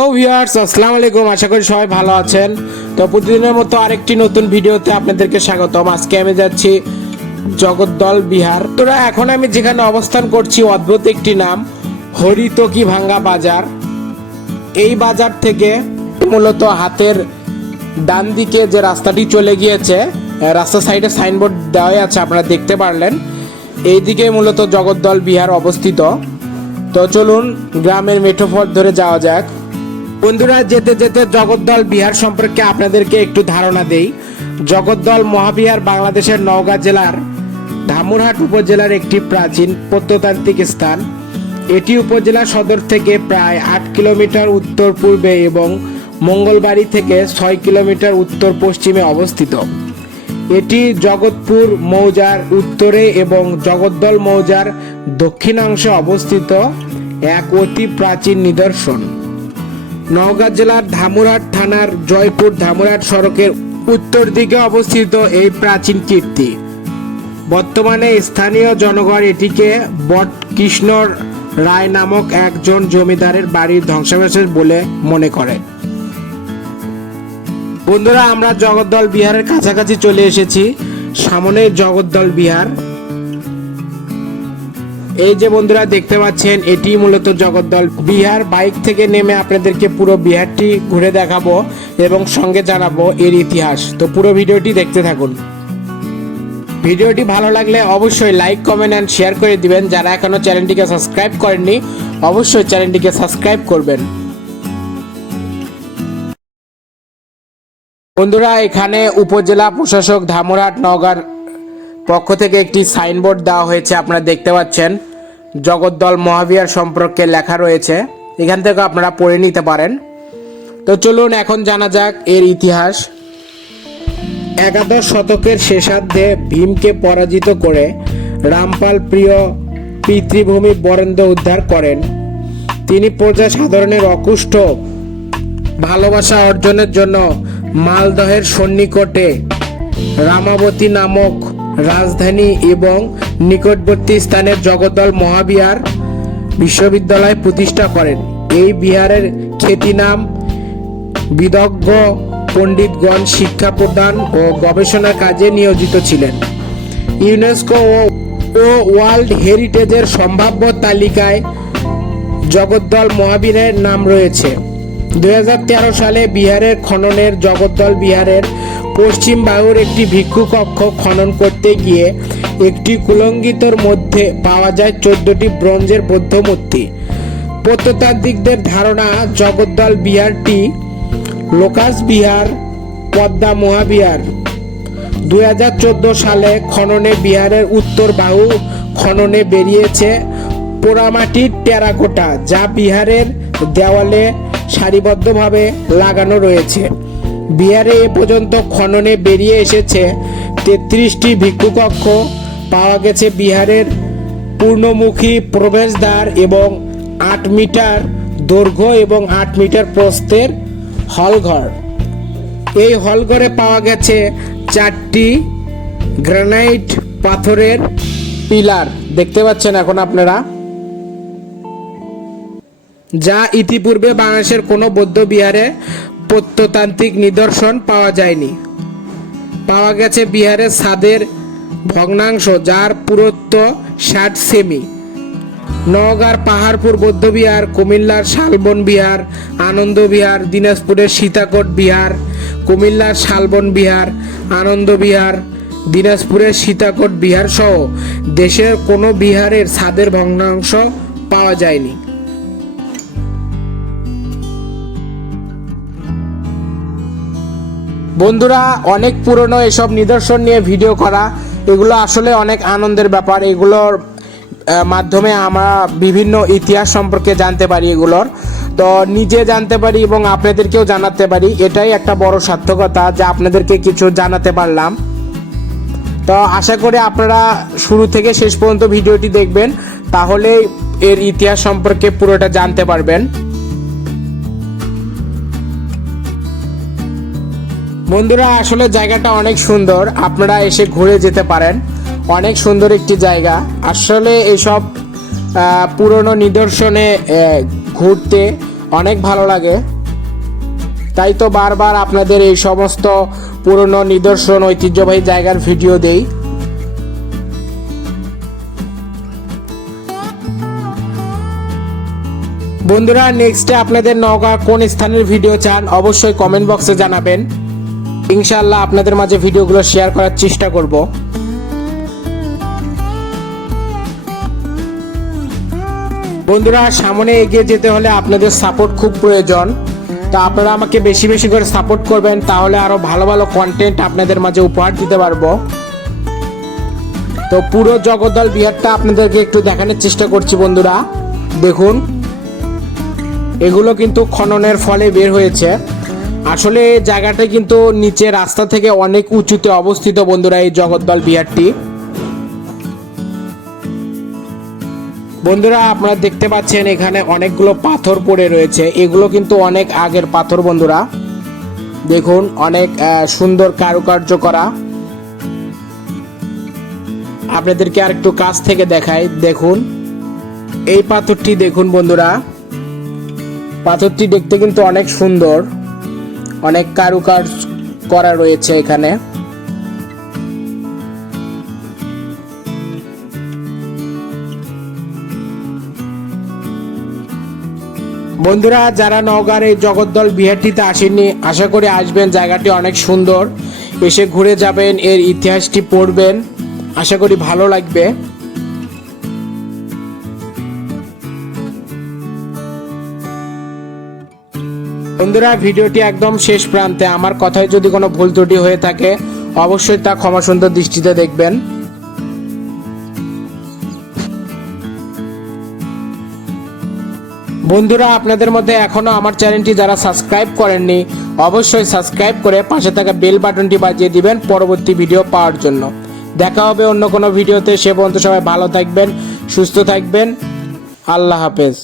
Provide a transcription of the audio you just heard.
Hello viewers, আসসালামু আলাইকুম। আশা করি সবাই ভালো আছেন। তো প্রতিদিনের মতো আরেকটি নতুন ভিডিওতে আপনাদেরকে স্বাগতম। আজকে আমি যাচ্ছি জগদ্দল বিহার। তোরা এখন আমি যেখানে অবস্থান করছি অদ্ভুত একটি নাম, হরিতকি ভাঙ্গা বাজার। এই বাজার থেকে মূলত হাতের ডান দিকে যে রাস্তাটি চলে গিয়েছে, রাস্তার সাইডে সাইনবোর্ড দেওয়াই আছে, আপনারা দেখতে পারলেন। এইদিকে মূলত জগদ্দল বিহার অবস্থিত। তো চলুন গ্রামের মেঠো পথ ধরে যাওয়া যাক। বন্ধুরা, যেতে যেতে জগদ্দল বিহার সম্পর্কে আপনাদেরকে একটু ধারণা দেই। জগদ্দল মহাবিহার বাংলাদেশের নওগাঁ জেলার ধামুরহাট উপজেলার একটি প্রাচীন প্রত্নতান্ত্রিক স্থান। এটি উপজেলা সদর থেকে প্রায় 8 কিলোমিটার উত্তর পূর্বে এবং মঙ্গলবাড়ি থেকে 6 কিলোমিটার উত্তর পশ্চিমে অবস্থিত। এটি জগৎপুর মৌজার উত্তরে এবং জগদ্দল মৌজার দক্ষিণাংশে অবস্থিত এক অতি প্রাচীন নিদর্শন। নওগাঁ জেলার ধামুরহাট থানার জয়পুর ধামুরহাট সড়কের উত্তর দিকে অবস্থিত এই প্রাচীন কীর্তি। বর্তমানে স্থানীয় জনগণ এটিকে বটকৃষ্ণ রায় নামক একজন জমিদারের বাড়ির ধ্বংসাবশেষ বলে মনে করে। বন্ধুরা, আমরা জগদ্দল বিহারের কাছাকাছি চলে এসেছি। সামনে জগদ্দল বিহার। এই যে বন্ধুরা দেখতে পাচ্ছেন, এটি মূলত জগদ্দল বিহার। বাইক থেকে নেমে আপনাদেরকে পুরো বিহারটি ঘুরে দেখাবো এবং সঙ্গে জানাবো এর ইতিহাস। তো পুরো ভিডিওটি দেখতে থাকুন। ভিডিওটি ভালো লাগলে অবশ্যই লাইক, কমেন্ট এন্ড শেয়ার করে দিবেন। যারা এখনো চ্যানেলটিকে সাবস্ক্রাইব করেননি অবশ্যই চ্যানেলটিকে সাবস্ক্রাইব করবেন। বন্ধুরা, এখানে উপজেলা প্রশাসক ধামুরহাট নওগাঁর পক্ষ থেকে একটি সাইনবোর্ড দেওয়া হয়েছে, আপনারা দেখতে পাচ্ছেন। জগদ্দল মহাবিহার সম্পর্কে লেখা রয়েছে, এখান থেকে আপনারা পড়ে নিতে পারেন। তো চলুন এখন জানা যাক এর ইতিহাস। একাদশ শতকের শেষার্ধে ভীমকে পরাজিত করে রামপাল প্রিয় পিতৃভূমি বরেন্দ্র উদ্ধার করেন। তিনি প্রজা সাধারণের অকুষ্ঠ ভালোবাসা অর্জনের জন্য মালদহের সন্নিকটে রামাবতী নামক রাজধানী এবং নিকটবর্তী স্থানের জগদ্দল মহাবিহার বিশ্ববিদ্যালয় প্রতিষ্ঠা করেন। এই বিহারের খ্যাতি নাম বিদগ্ধ পণ্ডিতগণ শিক্ষা প্রদান ও গবেষণা কাজে নিয়োজিত ছিলেন। ইউনেস্কো ও ওয়ার্ল্ড হেরিটেজের সম্ভাব্য তালিকায় জগদ্দল মহাবিহারের নাম রয়েছে। 2013 সালে বিহারের খননের জগদ্দল বিহারের পশ্চিম বাহুর একটি ভিক্ষু কক্ষ খনন করতে গিয়ে একটি কুলঙ্গিতর মধ্যে পাওয়া যায় 14টি ব্রোঞ্জের বৌদ্ধ মূর্তি। প্রত্নতাত্ত্বিকদের ধারণা জগদ্দল বিহারটি লোকাস বিহার পদ্মা মহাবিহার। 2014 সালে খননে বিহারের উত্তর বাহু খননে বেরিয়েছে পোড়ামাটির টেরাকোটা, যা বিহারের দেওয়ালে সারিবদ্ধভাবে লাগানো রয়েছে। বিহারে এ পর্যন্ত খননে বেরিয়ে এসেছে 33টি ভিক্ষুকক্ষ। পাওয়া গেছে বিহারের পূর্ণমুখী প্রবেশদ্বার এবং 8 মিটার দৈর্ঘ্য এবং 8 মিটার প্রস্থের হলঘর। এই হলঘরে পাওয়া গেছে 4টি গ্রানাইট পাথরের পিলার, দেখতে পাচ্ছেন এখন আপনারা, যা ইতিপূর্বে বাংলাদেশের কোনো বৌদ্ধ বিহারে প্রত্নতান্ত্রিক নিদর্শন পাওয়া যায়নি। পাওয়া গেছে বিহারের ছাদের ভগ্নাংশ, যার পুরুত্ব 60 সেমি। নওগাঁর পাহাড়পুর বৌদ্ধ বিহার, কুমিল্লার শালবন বিহার, আনন্দ বিহার, দিনাজপুরের সীতাকোট বিহার, কুমিল্লার শালবন বিহার, আনন্দ বিহার, দিনাজপুরের সীতাকোট বিহার সহ দেশের কোনো বিহারের ছাদের ভগ্নাংশ পাওয়া যায়নি। বন্ধুরা, অনেক পুরনো এসব নিদর্শন নিয়ে ভিডিও করা, এগুলো আসলে অনেক আনন্দের ব্যাপার। এগুলোর মাধ্যমে আমরা বিভিন্ন ইতিহাস সম্পর্কে জানতে পারি, এগুলোর তো নিজে জানতে পারি এবং আপনাদেরকেও জানাতে পারি। এটাই একটা বড় সার্থকতা যে আপনাদেরকে কিছু জানাতে পারলাম। তো আশা করি আপনারা শুরু থেকে শেষ পর্যন্ত ভিডিওটি দেখবেন, তাহলে এর ইতিহাস সম্পর্কে পুরোটা জানতে পারবেন। বন্ধুরা, আসলে জায়গাটা অনেক সুন্দর, আপনারা এসে ঘুরে যেতে পারেন। অনেক সুন্দর একটি জায়গা। আসলে এসব পুরনো নিদর্শনে ঘুরতে অনেক ভালো লাগে। তাই তো বারবার আপনাদের এই সমস্ত পুরনো নিদর্শন ঐতিহ্যবাহী জায়গার ভিডিও দেই। বন্ধুরা, নেক্সটে আপনাদের নওগাঁ কোন স্থানের ভিডিও চান অবশ্যই কমেন্ট বক্সে জানাবেন। ইনশাআল্লাহ আপনাদের মাঝে ভিডিওগুলো শেয়ার করার চেষ্টা করব। বন্ধুরা, সামনে এগিয়ে যেতে হলে আপনাদের সাপোর্ট খুব প্রয়োজন। তো আপনারা আমাকে বেশি বেশি করে সাপোর্ট করবেন, তাহলে আরো ভালো ভালো কন্টেন্ট আপনাদের মাঝে উপহার দিতে পারবো। তো পুরো জগদ্দল বিহারটা আপনাদেরকে একটু দেখানোর চেষ্টা করছি। বন্ধুরা দেখুন, এগুলো কিন্তু খননের ফলে বের হয়েছে। আসলে এই জায়গাটা কিন্তু নিচে রাস্তা থেকে অনেক উঁচুতে অবস্থিত। বন্ধুরা, এই জগদ্দল বিহারটি, বন্ধুরা আপনারা দেখতে পাচ্ছেন এখানে অনেকগুলো পাথর পড়ে রয়েছে। এগুলো কিন্তু অনেক আগের পাথর। বন্ধুরা দেখুন, অনেক সুন্দর কারুকার্য করা। আপনাদেরকে আর একটু কাছ থেকে দেখাই। দেখুন এই পাথরটি, দেখুন বন্ধুরা, পাথরটি দেখতে কিন্তু অনেক সুন্দর, অনেক কারুকার্য করা রয়েছে এখানে। বন্ধুরা, যারা নওগাঁর এই জগদ্দল বিহারটিতে আসেননি, আশা করি আসবেন। জায়গাটি অনেক সুন্দর, এসে ঘুরে যাবেন, এর ইতিহাসটি পড়বেন, আশা করি ভালো লাগবে। বন্ধুরা, ভিডিওটি একদম শেষ প্রান্তে। আমার কথায় যদি কোনো ভুল ত্রুটি হয়ে থাকে অবশ্যই তা ক্ষমা সুন্দর দৃষ্টিতে দেখবেন। বন্ধুরা, আপনাদের মধ্যে এখনো আমার চ্যানেলটি যারা সাবস্ক্রাইব করেননি অবশ্যই সাবস্ক্রাইব করে পাশে থাকা বেল বাটনটি বাজিয়ে দিবেন পরবর্তী ভিডিও পাওয়ার জন্য। দেখা হবে অন্য কোনো ভিডিওতে। সে পর্যন্ত সবাই ভালো থাকবেন, সুস্থ থাকবেন। আল্লাহ হাফেজ।